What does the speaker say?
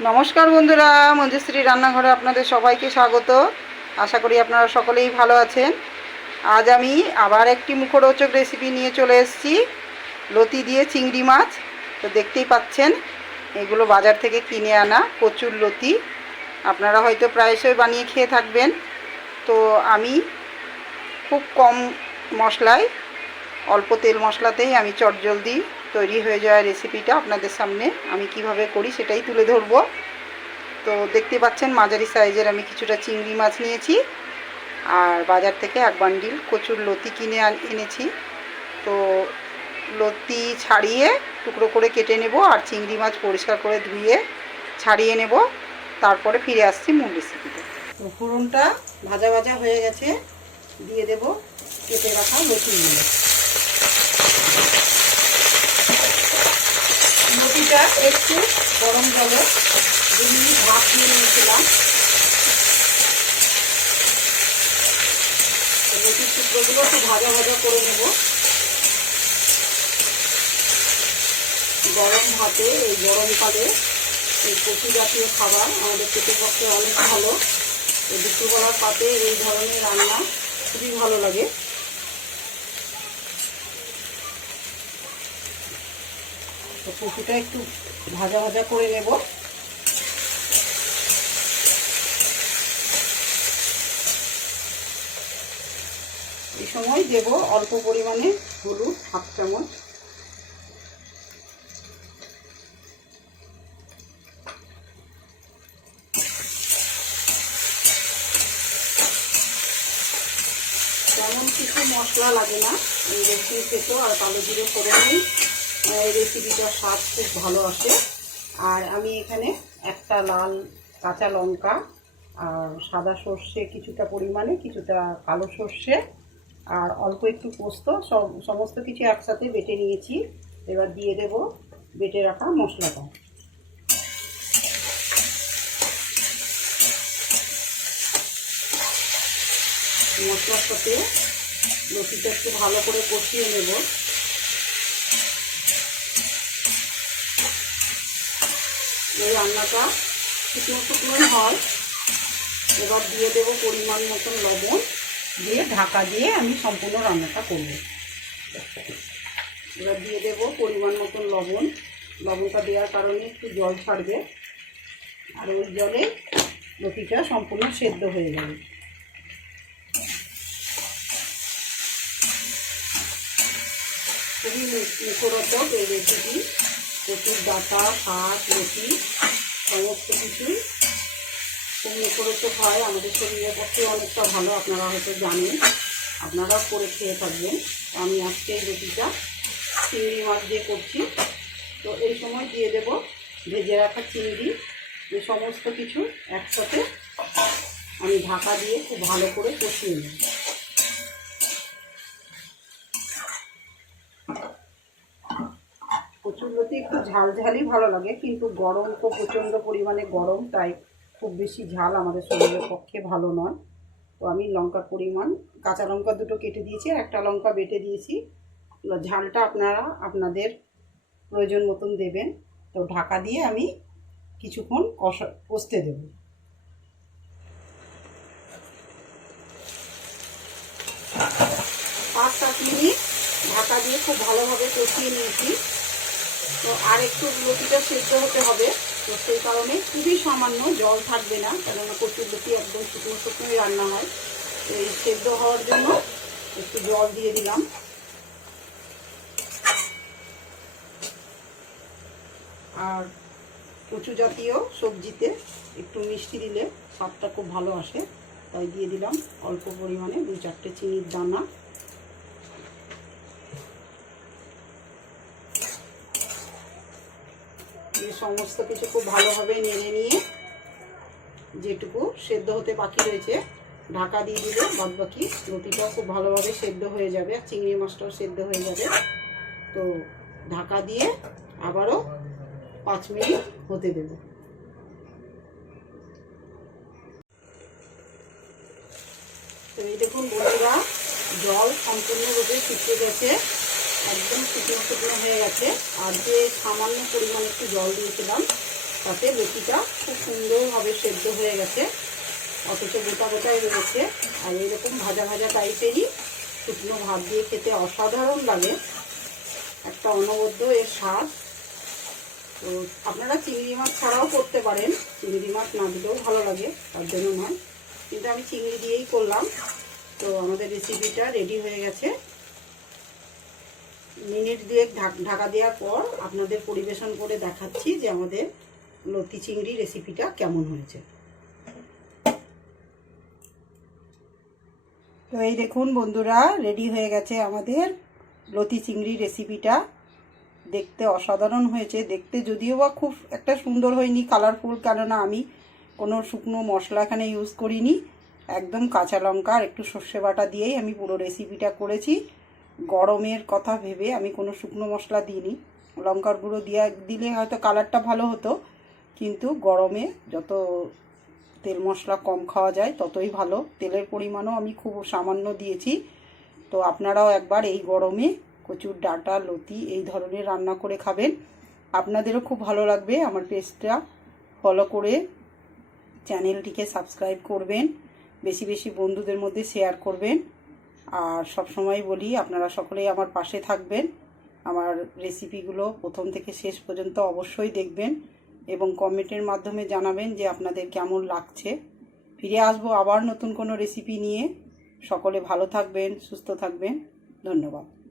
নমস্কার বন্ধুরা, মঞ্জুশ্রী রান্নাঘরে আপনাদের সবাইকে স্বাগত। আশা করি আপনারা সকলেই ভালো আছেন। আজ আমি আবার একটি মুখরোচক রেসিপি নিয়ে চলে এসেছি। লতি দিয়ে চিংড়ি মাছ। তো দেখতেই পাচ্ছেন, এগুলো বাজার থেকে কিনে আনা প্রচুর লতি। আপনারা হয়তো প্রায়শই বানিয়ে খেয়ে থাকবেন। তো আমি খুব কম মশলায়, অল্প তেল মশলাতেই আমি চটজলদি তৈরি হয়ে যাওয়া রেসিপিটা আপনাদের সামনে আমি কীভাবে করি সেটাই তুলে ধরবো। তো দেখতে পাচ্ছেন মাঝারি সাইজের আমি কিছুটা চিংড়ি মাছ নিয়েছি। আর বাজার থেকে এক বান্ডিল কচুর লতি কিনে এনেছি। তো লতি ছাড়িয়ে টুকরো করে কেটে নেব আর চিংড়ি মাছ পরিষ্কার করে ধুয়ে ছাড়িয়ে নেব। তারপরে ফিরে আসছি মূল রেসিপিতে তো ফোড়নটা ভাজা ভাজা হয়ে গেছে। দিয়ে দেব কেটে রাখা লতিগুলো। লতিটা একটু গরম জলে মিনিট ভাপ দিয়ে নিয়েছিলাম। তো টুকরোগুলো একটু ভাজা ভাজা করে নেব। গরম ভাতে, এই গরমকালে এই কচু জাতীয় খাবার আমাদের পেটের পক্ষে অনেক ভালো। দুপুরবেলার পাতে এই ধরনের রান্না খুবই ভালো লাগে। তো কচুটা একটু ভাজা ভাজা করে নেব। এই সময় দেব অল্প পরিমাণে হলুদ, হাফ চামচ। তেমন কিছু মশলা লাগে না রসুন থেতো আর কালো জিরে ফোড়নই এই রেসিপিটার স্বাদ খুব ভালো আসে। আর আমি এখানে একটা লাল কাঁচা লঙ্কা আর সাদা সর্ষে কিছুটা পরিমাণে, কিছুটা কালো সর্ষে আর অল্প একটু পোস্ত সমস্ত কিছু একসাথে বেটে নিয়েছি। এবার দিয়ে দেব বেটে রাখা মশলাটা। মশলার সাথে লতিটা একটু ভালো করে কষিয়ে নেব। এই রান্নাটা শুকনো শুকনোই হয়। এবার দিয়ে দেবো পরিমাণ মতন লবণ। দিয়ে ঢাকা দিয়ে আমি সম্পূর্ণ রান্নাটা করব। এবার দিয়ে দেবো পরিমাণ মতন লবণ। লবণটা দেওয়ার কারণে একটু জল ছাড়বে। আর ওই জলে লতিটা সম্পূর্ণ সেদ্ধ হয়ে যাবে। খুবই মুখরোচক এই রেসিপি প্রচুর ডাটা, শাক, রুটি, সমস্ত কিছুই খুব মুখরোচক হয়। আমাদের শরীরের পক্ষে অনেকটা ভালো, আপনারা হয়তো জানেন। আপনারাও করে খেয়ে থাকবেন। আমি আজকে রুটিটা চিংড়ি মাছ দিয়ে করছি। তো এই সময় দিয়ে দেব ভেজে রাখা চিংড়ি। যে সমস্ত কিছু একসাথে আমি ঢাকা দিয়ে খুব ভালো করে কষিয়ে নেব। ঝাল, ঝালই ভালো লাগে, কিন্তু গরম তো প্রচণ্ড পরিমাণে গরম, তাই খুব বেশি ঝাল আমাদের শরীরের পক্ষে ভালো নয়। তো আমি লঙ্কার পরিমাণ, কাঁচা লঙ্কা দুটো কেটে দিয়েছি, আর একটা লঙ্কা বেটে দিয়েছি। ঝালটা আপনারা, আপনাদের প্রয়োজন মতন দেবেন। তো ঢাকা দিয়ে আমি কিছুক্ষণ কষা, কষতে দেব। পাঁচ, সাত মিনিট ঢাকা দিয়ে খুব ভালোভাবে কষিয়ে নিয়েছি। তো আর একটু লতিটা সেদ্ধ হতে হবে। তো সেই কারণে খুবই সামান্য জল থাকবে না, কেননা কচুর লতি একদম শুকনো শুকনোই রান্না হয়। তো এই সেদ্ধ হওয়ার জন্য একটু জল দিয়ে দিলাম। আর কচু জাতীয় সবজিতে একটু মিষ্টি দিলে স্বাদটা খুব ভালো আসে, তাই দিয়ে দিলাম অল্প পরিমাণে দু চারটে চিনির দানা। সমস্ত কিছু খুব ভালোভাবে নেড়ে নিয়ে যেটুকু সেদ্ধ হতে বাকি রয়েছে, ঢাকা দিয়ে দিলে বাদ বাকি রুটিটাও খুব ভালোভাবে সেদ্ধ হয়ে যাবে আর চিংড়ি মাছটাও সেদ্ধ হয়ে যাবে। তো ঢাকা দিয়ে আবারও পাঁচ মিনিট হতে দেব। তো এই দেখুন বন্ধুরা, জল সম্পূর্ণরূপে শুকিয়ে গেছে। একদম শুকনো শুকনো হয়ে গেছে। আর যে সামান্য পরিমাণ একটু জল দিয়েছিলাম, তাতে লতিটা খুব সুন্দরভাবে সেদ্ধ হয়ে গেছে। অথচ গোটা গোটাই রয়েছে। আর এরকম ভাজা ভাজা টাইপেরই শুকনো ভাত দিয়ে খেতে অসাধারণ লাগে। একটা অনবদ্য এর স্বাদ। তো আপনারা চিংড়ি মাছ ছাড়াও করতে পারেন। চিংড়ি মাছ না দিলেও ভালো লাগে, তার জন্য নয়। কিন্তু আমি চিংড়ি দিয়েই করলাম। তো আমাদের রেসিপিটা রেডি হয়ে গেছে। মিনিট দুয়েক ঢাক- দেওয়ার পর আপনাদের পরিবেশন করে দেখাচ্ছি যে আমাদের লতি চিংড়ি রেসিপিটা কেমন হয়েছে। তো এই দেখুন বন্ধুরা রেডি হয়ে গেছে আমাদের লতি চিংড়ি রেসিপিটা। দেখতে অসাধারণ হয়েছে। দেখতে যদিও বা খুব একটা সুন্দর হয়নি কালারফুল কেননা আমি কোনো শুকনো মশলা এখানে ইউজ করিনি। একদম কাঁচা লঙ্কা আর একটু সর্ষে বাটা দিয়েই আমি পুরো রেসিপিটা করেছি। গরমের কথা ভেবে আমি কোনো শুকনো মশলা দিইনি। লঙ্কার গুঁড়ো দিয়া দিলে হয়তো কালারটা ভালো হতো, কিন্তু গরমে যত তেল মশলা কম খাওয়া যায়, ততই ভালো। তেলের পরিমাণও আমি খুব সামান্য দিয়েছি। তো আপনারাও একবার এই গরমে কচুর ডাঁটা, লতি এই ধরনের রান্না করে খাবেন। আপনাদেরও খুব ভালো লাগবে আমার পেজটা ফলো করে চ্যানেলটিকে সাবস্ক্রাইব করবেন, বেশি বেশি বন্ধুদের মধ্যে শেয়ার করবেন। আর সব সময় বলি, আপনারা সকলেই আমার পাশে থাকবেন। আমার রেসিপিগুলো প্রথম থেকে শেষ পর্যন্ত অবশ্যই দেখবেন এবং কমেন্টের মাধ্যমে জানাবেন যে আপনাদের কেমন লাগছে। ফিরে আসব আবার নতুন কোনো রেসিপি নিয়ে। সকলে ভালো থাকবেন, সুস্থ থাকবেন। ধন্যবাদ।